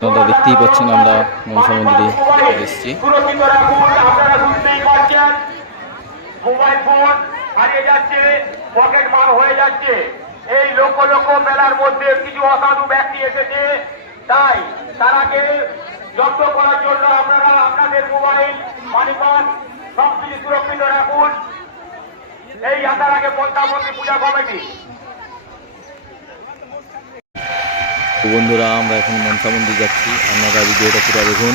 আপনারা দেখতেই পাচ্ছেন আমরা মনসা মন্দিরে এসেছি। এই মেলার মধ্যে কিছু অসাধু ব্যক্তি এসেছে। তাই তারাকে জব্দ করার জন্য আপনারা আপনাদের মোবাইল মানিপান সব কিছু সুরক্ষিত রাখুন। এই আসার আগে পঞ্চামন্ত্রী পূজা কমিটি। বন্ধুরা আমরা এখন মনসা মন্দির যাচ্ছি। আপনারা ভিডিওটা পুরো দেখুন।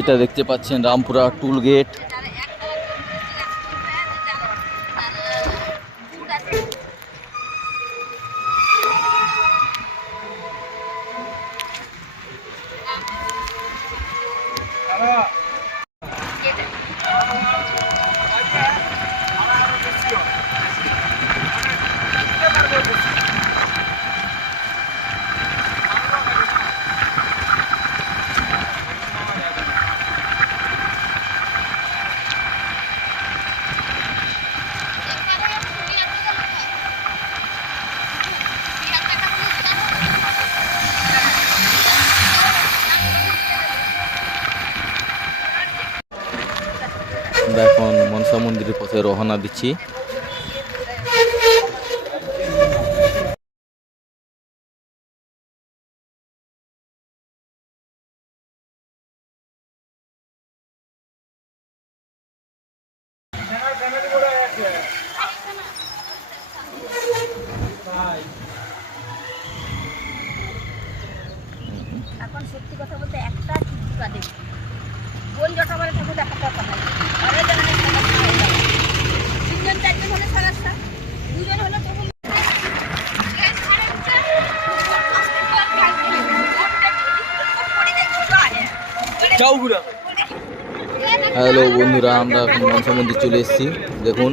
এটা দেখতে পাচ্ছেন রামপুরা টুল গেট আমরা এখন মনসা মন্দিরের পথে রওনা দিচ্ছি। হ্যালো বন্ধুরা, আমরা এখন মনসা মন্দির চলে এসেছি। দেখুন,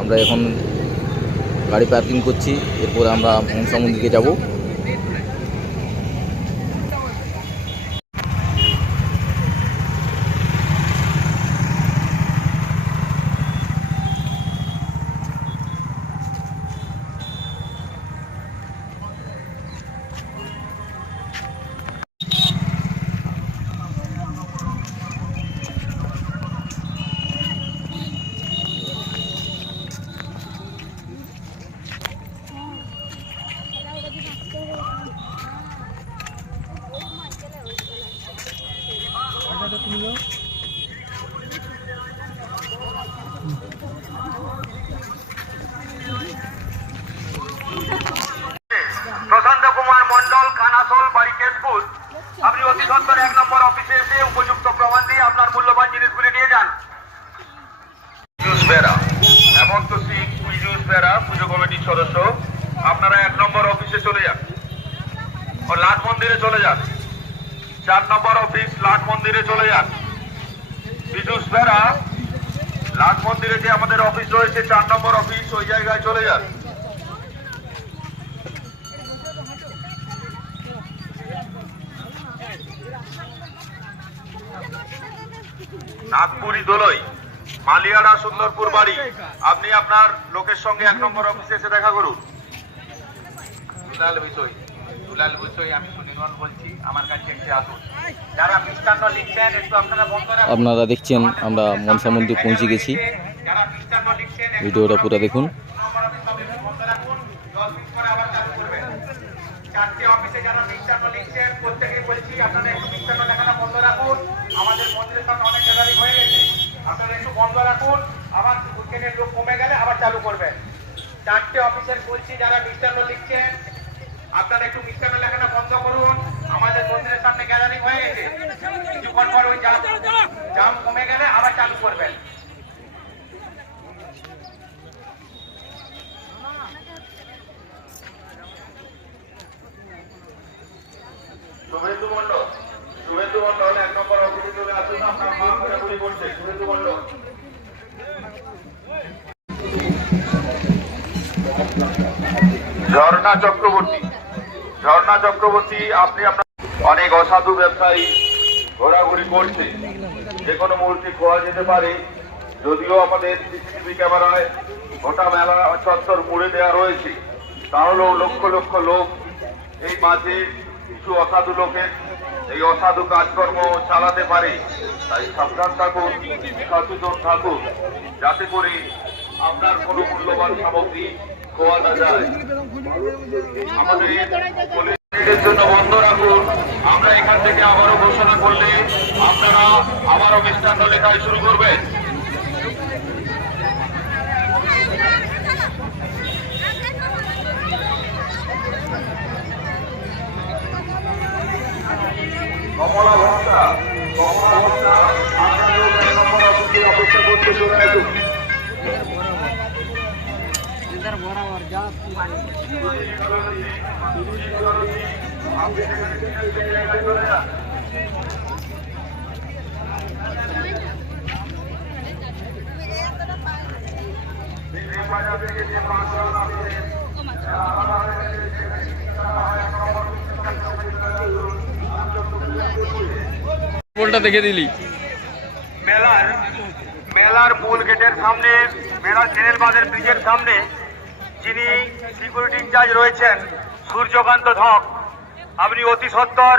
আমরা এখন গাড়ি পার্কিং করছি, এরপর আমরা মনসা মন্দিরে যাব। লাট মন্দিরে চলে যান। চার নম্বর অফিস লাট মন্দিরে চলে যান। পিজুস বেরা লাট মন্দিরে যে আমাদের অফিস রয়েছে, চার নম্বর অফিস ওই জায়গায় চলে যান। নাগপুরি দোলই, মালিয়াড়া সুন্দরপুর বাড়ি। আপনি আপনার লোকের সঙ্গে এক নম্বর অফিসে এসে দেখা করুন। বিষয়। দুলাল বিষয় আমি বিমল বলছি আমার কাছে একটু আসুন যারা মিষ্টান্ন লিখছেন একটু আপনারা বন্ধ রাখুন। আপনারা দেখছেন আমরা মনসা মন্দির পৌঁছে গেছি। যারা মিষ্টান্ন লিখছেন ভিডিওটা পুরো দেখুন। চারটে অফিসে যারা মিষ্টান্ন লিখছেন প্রত্যেকেই বলছি আপনারা একটু মিষ্টান্ন লেখাটা বন্ধ রাখুন। আমাদের মন্দিরের সামনে অনেক গ্যালারি হয়ে গেছে। আপনারা একটু বন্ধ রাখুন। আবার উইকেন্ডের লোক কমে গেলে আবার চালু করবেন। চারটে অফিসের বলছি যারা মিষ্টান্ন লিখছেন আপনারা একটু মিষ্টান্ন লেখাটা বন্ধ করুন। আমাদের মন্দিরের সামনে গ্যালারি হয়ে গেছে। কিছুক্ষণ পর ওই জাম জাম কমে গেলে আবার চালু করবেন। শুভেন্দু মন্ডল শুভেন্দু মন্ডল এক নম্বর অফিসে চলে আসুন। আপনার মা ঘোরাঘুরি করছে। শুভেন্দু মন্ডল ঝর্ণা চক্রবর্তী ঝর্ণা চক্রবর্তী, আপনি আপনার অনেক অসাধু ব্যবসায়ী ঘোরাঘুরি করছে যে কোনো মুহূর্তে খোয়া যেতে পারে। যদিও আমাদের সিসিটিভি ক্যামেরায় গোটা মেলা চত্বর মুড়ে দেওয়া রয়েছে। তাহলেও লক্ষ লক্ষ লোক এই মাঝে কিছু অসাধু লোকের এই অসাধু কাজকর্ম চালাতে পারে। তাই সাবধান থাকুন, সচেতন থাকুন। যাতে করে আপনার কোনো মূল্যবান সামগ্রী বন্ধ রাখুন। আমরা এখান থেকে আবারও ঘোষণা করলে আপনারা আবারও মিষ্টান্ন লেখায় শুরু করবেন। বলটা দেখে দিলি মেলার মেলার মূল গেটের সামনে মেলার চ্যানেল বাঁধের ব্রিজের সামনে যিনি সিকিউরিটি ইনচার্জ রয়েছেন, সূর্যকান্ত ধক, আপনি অতি সত্বর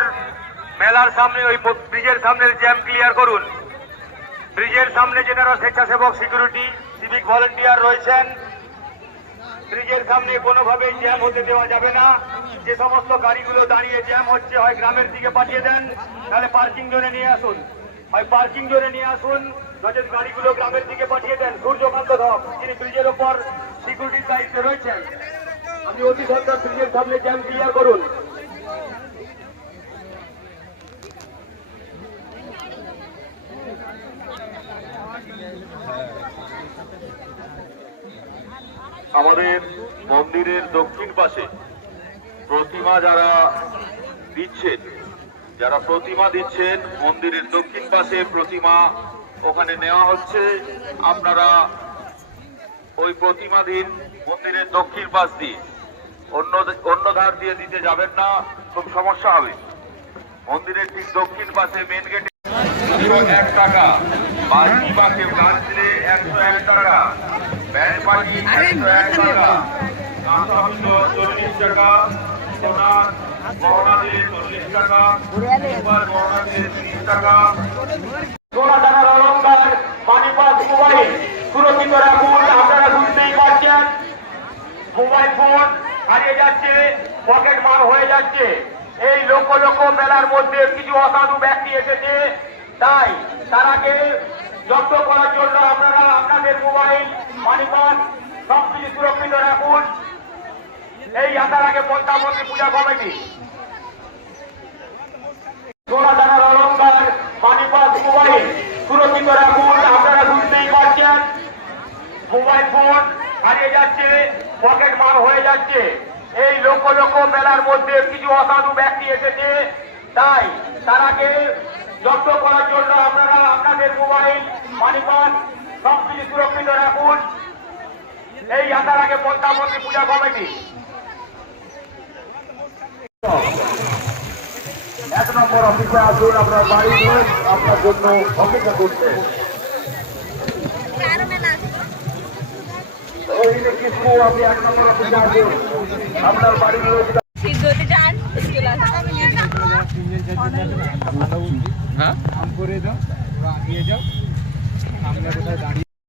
মেলার সামনে ওই ব্রিজের সামনের জ্যাম ক্লিয়ার করুন। ব্রিজের সামনে যেনারা স্বেচ্ছাসেবক সিকিউরিটি সিভিক ভলেন্টিয়ার রয়েছেন ব্রিজের সামনে কোনোভাবেই জ্যাম হতে দেওয়া যাবে না। যে সমস্ত গাড়িগুলো দাঁড়িয়ে জ্যাম হচ্ছে, হয় গ্রামের দিকে পাঠিয়ে দেন, তাহলে পার্কিং জোনে নিয়ে আসুন। হয় পার্কিং জোনে নিয়ে আসুন নচেত গাড়িগুলো গ্রামের দিকে পাঠিয়ে দেন সূর্যকান্ত ধপ ব্রিজের ওপর সিকিউরিটির দায়িত্বে রয়েছেন। ব্রিজের সামনে জ্যাম ক্লিয়ার করুন। আমাদের মন্দিরের দক্ষিণ পাশে প্রতিমা যারা দিচ্ছেন, যারা প্রতিমা দিচ্ছেন, মন্দিরের দক্ষিণ পাশে প্রতিমা ওখানে নেওয়া হচ্ছে। আপনারা ওই প্রতিমাধীন মন্দিরের দক্ষিণ পাশ দিয়ে। অন্য অন্য ধার দিয়ে দিতে যাবেন না খুব সমস্যা হবে। মন্দিরের ঠিক দক্ষিণ পাশে মেন গেটে এক টাকা বাকি বাকি গাছ দিলে একশো এক টাকা ব্যান্ড একশো এক টাকা। চল্লিশ টাকা সোনার গহনা দিলে চল্লিশ টাকা রূপার গহনা দিলে তিরিশ টাকা। সোনা মোবাইল। ফোন হারিয়ে যাচ্ছে, পকেট মার হয়ে যাচ্ছে। এই লক্ষ লক্ষ মেলার মধ্যে কিছু অসাধু করার জন্য আপনারা আপনাদের মোবাইল মানিপাত সব কিছু সুরক্ষিত রাখুন। এই আসার আগে পদ্মাবতী পূজা কমিটি। সোনা মোবাইল সুরক্ষিত রাখুন, আপনারা বুঝতেই পারছেন। মোবাইল ফোন হারিয়ে যাচ্ছে, পকেট মার হয়ে যাচ্ছে। এই লক্ষ লক্ষ মেলার মধ্যে কিছু অসাধু ব্যক্তি এসেছে। তাই তারাকে জব্দ করার জন্য আপনারা আপনাদের মোবাইল মানিপাত সব কিছু সুরক্ষিত রাখুন। এই আসার আগে পদ্মাবতী পূজা কমিটি। এক নম্বর অফিসে আসুন আপনার বাড়ি আপনার জন্য অপেক্ষা করছে। আপনি এক নম্বর অফিসে আসুন। আপনার বাড়ি রয়েছে সিদ্ধ হতে চান চলে আসুন তিনজন চারজন যাবে না একটা ভালো বুদ্ধি হ্যাঁ? নাম করে দাও ওরা নিয়ে যাও।